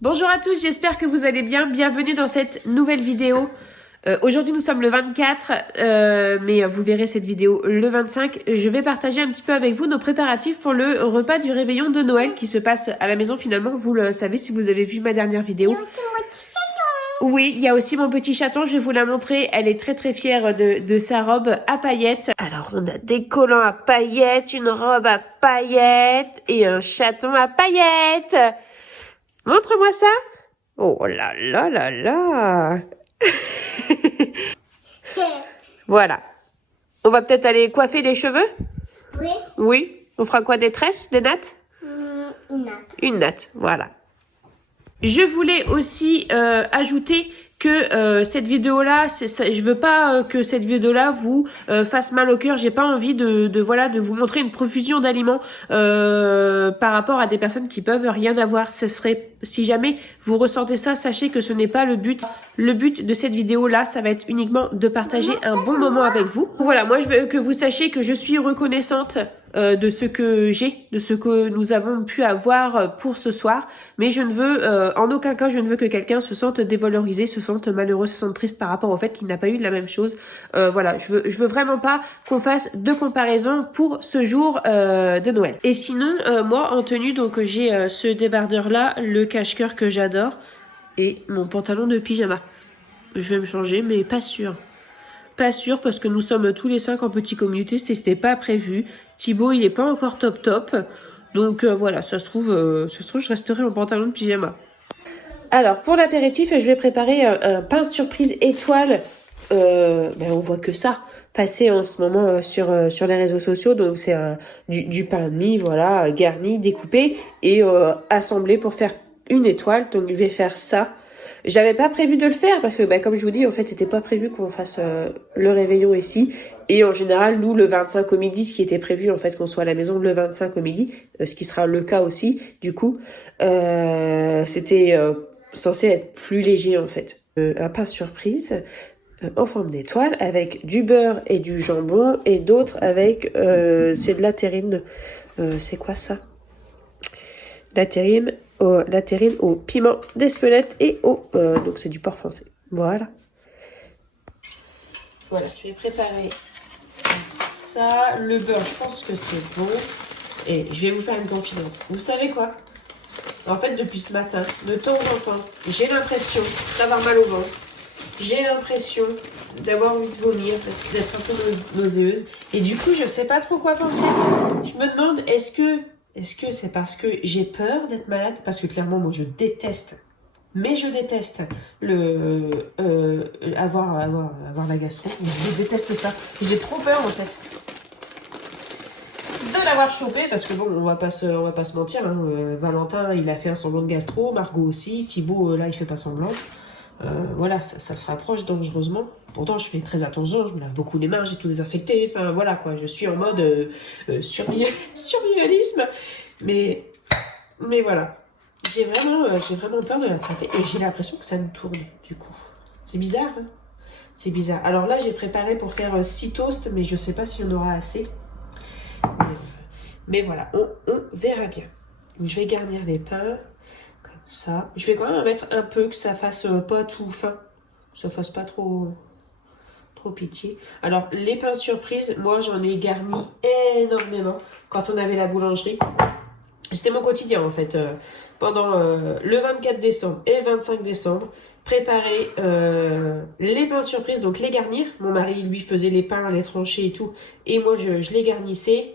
Bonjour à tous, j'espère que vous allez bien. Bienvenue dans cette nouvelle vidéo. Aujourd'hui nous sommes le 24, mais vous verrez cette vidéo le 25. Je vais partager un petit peu avec vous nos préparatifs pour le repas du réveillon de Noël qui se passe à la maison finalement. Vous le savez si vous avez vu ma dernière vidéo. Oui, il y a aussi mon petit chaton, je vais vous la montrer. Elle est très très fière de sa robe à paillettes. Alors on a des collants à paillettes, une robe à paillettes et un chaton à paillettes. Montre-moi ça. Oh là là là là. Voilà. On va peut-être aller coiffer les cheveux? Oui. Oui. On fera quoi, des tresses, des nattes? Une natte. Une natte, voilà. Je voulais aussi ajouter que cette vidéo-là, je veux pas que cette vidéo-là vous fasse mal au cœur. J'ai pas envie de vous montrer une profusion d'aliments par rapport à des personnes qui peuvent rien avoir. Ce serait, si jamais vous ressentez ça, sachez que ce n'est pas le but. Le but de cette vidéo-là, ça va être uniquement de partager un bon moment avec vous. Voilà, moi je veux que vous sachiez que je suis reconnaissante de ce que j'ai, de ce que nous avons pu avoir pour ce soir, mais je ne veux, en aucun cas, je ne veux que quelqu'un se sente dévalorisé, se sente malheureux, se sente triste par rapport au fait qu'il n'a pas eu la même chose. Voilà, je veux vraiment pas qu'on fasse de comparaison pour ce jour de Noël. Et sinon, moi, en tenue, donc j'ai ce débardeur là, le cache-cœur que j'adore, et mon pantalon de pyjama. Je vais me changer, mais pas sûr. Pas sûr parce que nous sommes tous les 5 en petit communauté, c'était pas prévu. Thibaut, il est pas encore top. Donc voilà, ça se trouve, je resterai en pantalon de pyjama. Alors, pour l'apéritif, je vais préparer un pain surprise étoile. On voit que ça passer en ce moment sur les réseaux sociaux. Donc, c'est du pain de mie, voilà, garni, découpé et assemblé pour faire une étoile. Donc, je vais faire ça. J'avais pas prévu de le faire parce que, comme je vous dis, en fait, c'était pas prévu qu'on fasse le réveillon ici. Et en général, nous, le 25 au midi, ce qui était prévu, en fait, qu'on soit à la maison le 25 au midi, ce qui sera le cas aussi, du coup, c'était censé être plus léger, en fait. Un pain surprise en forme d'étoile avec du beurre et du jambon et d'autres avec, c'est de la terrine. C'est quoi ça? La terrine au piment d'Espelette et donc c'est du porc français. Voilà. Voilà, je vais préparer ça. Le beurre, je pense que c'est bon. Et je vais vous faire une confidence. Vous savez quoi? En fait, depuis ce matin, de temps en temps, j'ai l'impression d'avoir mal au ventre. J'ai l'impression d'avoir envie de vomir, d'être un peu nauséeuse. Et du coup, je sais pas trop quoi penser. Je me demande, est-ce que c'est parce que j'ai peur d'être malade? Parce que clairement, moi, je déteste avoir la gastro. Je déteste ça. J'ai trop peur, en fait, de l'avoir chopé. Parce que bon, on va pas se mentir. Hein, Valentin, il a fait un semblant de gastro. Margot aussi. Thibaut, là, il fait pas semblant. Voilà, ça se rapproche dangereusement. Pourtant, je fais très attention, je me lave beaucoup les mains, j'ai tout désinfecté. Enfin, voilà quoi, je suis en mode survivalisme. Mais voilà, j'ai vraiment peur de l'attraper. Et j'ai l'impression que ça me tourne, du coup. C'est bizarre, hein? C'est bizarre. Alors là, j'ai préparé pour faire 6 toasts, mais je sais pas s'il y en aura assez. Mais voilà, on verra bien. Je vais garnir les pains. Ça. Je vais quand même en mettre un peu, que ça fasse pas tout fin. Que ça fasse pas trop pitié. Alors, les pains surprises, moi, j'en ai garni énormément quand on avait la boulangerie. C'était mon quotidien, en fait. Pendant le 24 décembre et le 25 décembre, préparer les pains surprises, donc les garnir. Mon mari, lui, faisait les pains, les trancher et tout. Et moi, je les garnissais.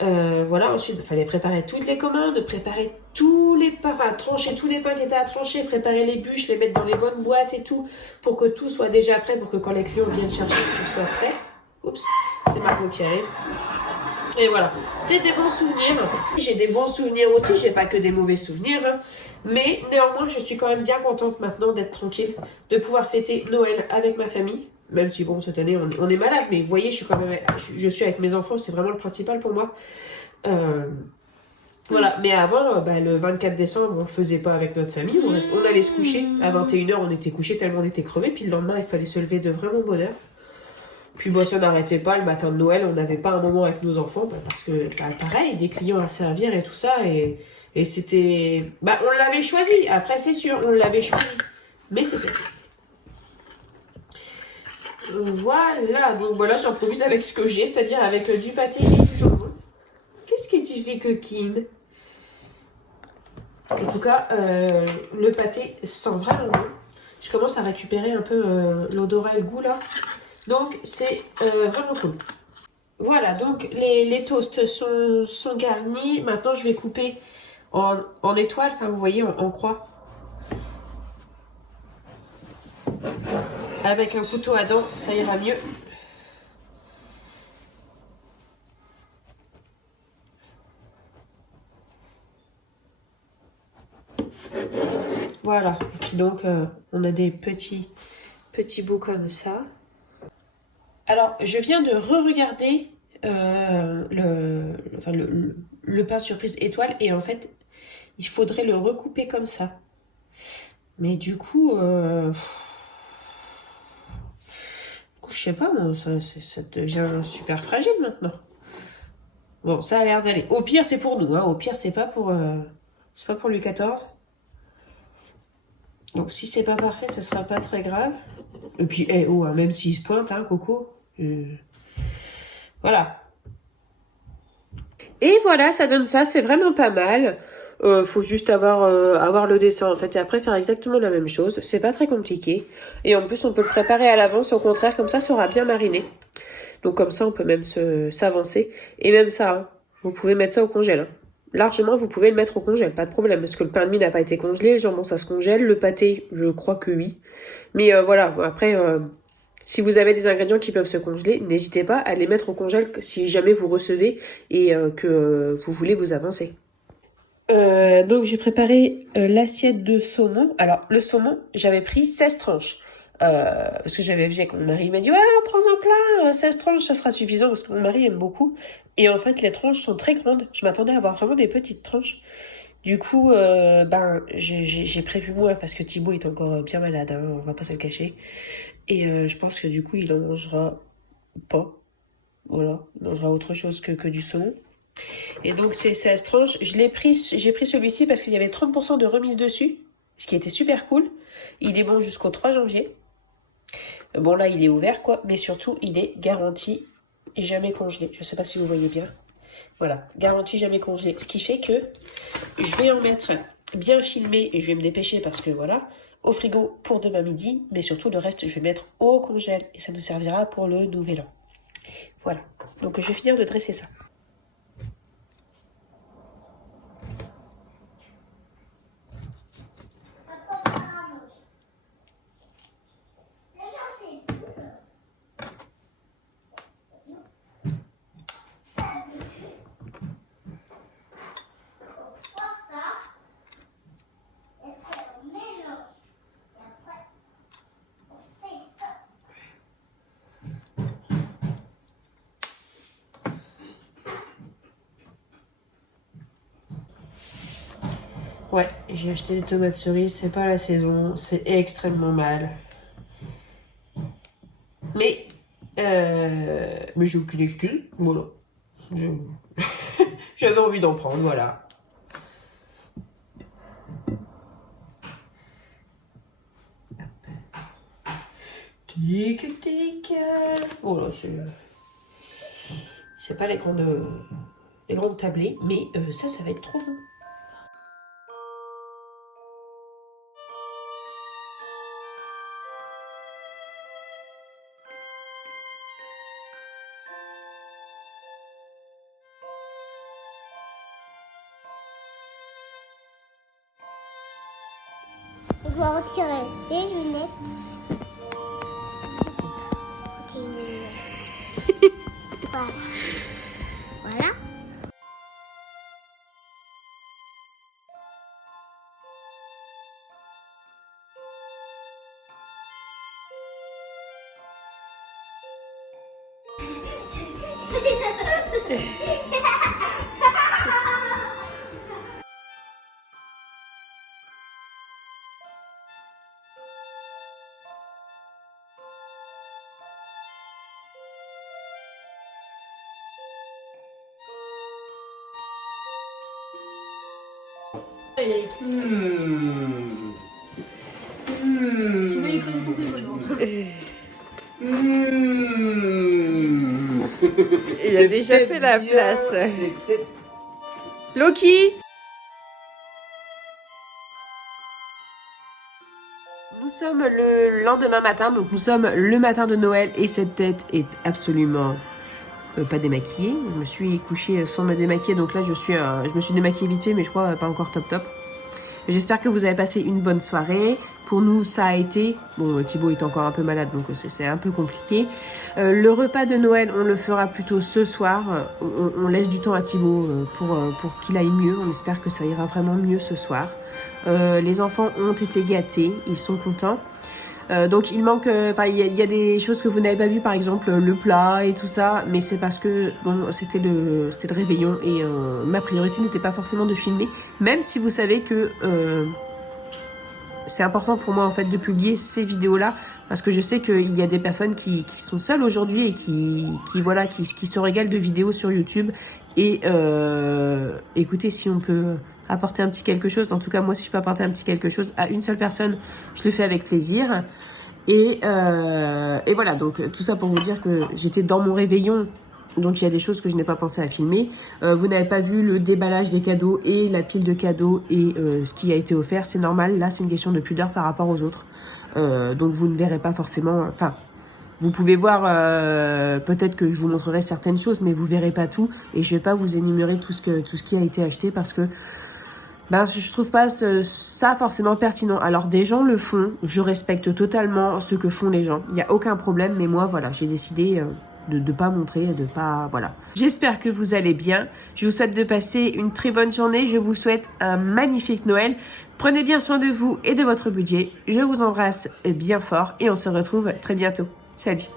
Voilà, ensuite il fallait préparer toutes les commandes, préparer tous les pains, enfin trancher tous les pains qui étaient à trancher, préparer les bûches, les mettre dans les bonnes boîtes et tout, pour que tout soit déjà prêt, pour que quand les clients viennent chercher, tout soit prêt. Oups, c'est Margot qui arrive. Et voilà, c'est des bons souvenirs. J'ai des bons souvenirs aussi, j'ai pas que des mauvais souvenirs, hein. Mais néanmoins, je suis quand même bien contente maintenant d'être tranquille, de pouvoir fêter Noël avec ma famille. Même si bon, cette année on est malade, mais vous voyez, je suis avec mes enfants, c'est vraiment le principal pour moi. Voilà, mais avant, le 24 décembre, on le faisait pas avec notre famille, on allait se coucher. À 21h, on était couché tellement on était crevés, puis le lendemain, il fallait se lever de vraiment bonne heure. Puis bon, si on n'arrêtait pas le matin de Noël, on n'avait pas un moment avec nos enfants, bah, parce que bah, pareil, des clients à servir et tout ça, et c'était... Bah on l'avait choisi, après c'est sûr, on l'avait choisi, mais c'était... Voilà, donc voilà, j'improvise avec ce que j'ai, c'est-à-dire avec du pâté et du jambon. Qu'est-ce que tu fais, coquine? En tout cas, le pâté sent vraiment bon. Je commence à récupérer un peu l'odorat et le goût là. Donc c'est vraiment cool. Voilà, donc les toasts sont garnis. Maintenant, je vais couper en étoiles, enfin vous voyez, en croix. Avec un couteau à dents, ça ira mieux. Voilà, et puis donc on a des petits bouts comme ça. Alors, je viens de re-regarder le pain surprise étoile et en fait, il faudrait le recouper comme ça. Mais du coup, je sais pas, bon, ça devient super fragile maintenant. Bon, ça a l'air d'aller. Au pire, c'est pour nous, hein. Au pire, c'est pas pour Louis XIV. Donc, si c'est pas parfait, ce sera pas très grave. Et puis, hein, même s'il se pointe, hein, Coco. Voilà. Et voilà, ça donne ça, c'est vraiment pas mal. Faut juste avoir le dessin en fait et après faire exactement la même chose. C'est pas très compliqué. Et en plus, on peut le préparer à l'avance, au contraire, comme ça aura bien mariné. Donc comme ça, on peut même s'avancer. Et même ça, hein, vous pouvez mettre ça au congèle. Hein. Largement, vous pouvez le mettre au congèle, pas de problème. Parce que le pain de mie n'a pas été congelé, le jambon, ça se congèle. Le pâté, je crois que oui. Mais voilà, après... si vous avez des ingrédients qui peuvent se congeler, n'hésitez pas à les mettre au congèle si jamais vous recevez et que vous voulez vous avancer. Donc j'ai préparé l'assiette de saumon. Alors le saumon, j'avais pris 16 tranches. Parce que j'avais vu avec mon mari, il m'a dit « Ouais, prends-en plein, 16 tranches, ça sera suffisant. » Parce que mon mari aime beaucoup. Et en fait, les tranches sont très grandes. Je m'attendais à avoir vraiment des petites tranches. Du coup, j'ai prévu moi, parce que Thibaut est encore bien malade, hein, on va pas se le cacher. Et je pense que du coup, il en mangera pas. Voilà, il mangera autre chose que du saumon. Et donc, c'est 16 tranches. J'ai pris celui-ci parce qu'il y avait 30% de remise dessus, ce qui était super cool. Il est bon jusqu'au 3 janvier. Bon, là, il est ouvert, quoi. Mais surtout, il est garanti jamais congelé. Je sais pas si vous voyez bien. Voilà, garanti jamais congelé. Ce qui fait que je vais en mettre bien filmé et je vais me dépêcher parce que voilà, au frigo pour demain midi, mais surtout le reste je vais mettre au congèle et ça nous servira pour le nouvel an. Voilà, donc je vais finir de dresser ça. Ouais, j'ai acheté des tomates cerises, c'est pas la saison, c'est extrêmement mal. Mais j'ai aucune excuse, voilà. J'avais envie d'en prendre, voilà. Tic tic. Oh là, c'est pas les grandes tablées, mais ça va être trop bon. Je vais retirer les lunettes. Ok, les lunettes. Voilà. Voilà. Je vais écraser ton téléphone. Il a déjà fait la place. Loki! Nous sommes le lendemain matin, donc nous sommes le matin de Noël et cette tête est absolument pas démaquillée. Je me suis couchée sans me démaquiller, donc là je me suis démaquillée vite fait, mais je crois pas encore top. J'espère que vous avez passé une bonne soirée. Pour nous, ça a été... Bon, Thibaut est encore un peu malade, donc c'est un peu compliqué. Le repas de Noël, on le fera plutôt ce soir. On laisse du temps à Thibaut pour qu'il aille mieux. On espère que ça ira vraiment mieux ce soir. Les enfants ont été gâtés, ils sont contents. Donc il manque, il y a des choses que vous n'avez pas vues, par exemple le plat et tout ça, mais c'est parce que bon, c'était le réveillon et ma priorité n'était pas forcément de filmer, même si vous savez que c'est important pour moi en fait de publier ces vidéos-là, parce que je sais qu'il y a des personnes qui sont seules aujourd'hui et qui se régalent de vidéos sur YouTube. Et écoutez, si on peut apporter un petit quelque chose, en tout cas moi si je peux apporter un petit quelque chose à une seule personne, je le fais avec plaisir. Et voilà, donc tout ça pour vous dire que j'étais dans mon réveillon, donc il y a des choses que je n'ai pas pensé à filmer. Vous n'avez pas vu le déballage des cadeaux et la pile de cadeaux et ce qui a été offert, c'est normal, là c'est une question de pudeur par rapport aux autres. Donc vous ne verrez pas forcément... Enfin, vous pouvez voir, peut-être que je vous montrerai certaines choses, mais vous verrez pas tout. Et je vais pas vous énumérer tout ce qui a été acheté parce que je trouve pas ça forcément pertinent. Alors des gens le font, je respecte totalement ce que font les gens. Il n'y a aucun problème, mais moi voilà, j'ai décidé de pas montrer, de pas... Voilà. J'espère que vous allez bien. Je vous souhaite de passer une très bonne journée. Je vous souhaite un magnifique Noël. Prenez bien soin de vous et de votre budget. Je vous embrasse bien fort et on se retrouve très bientôt. Salut!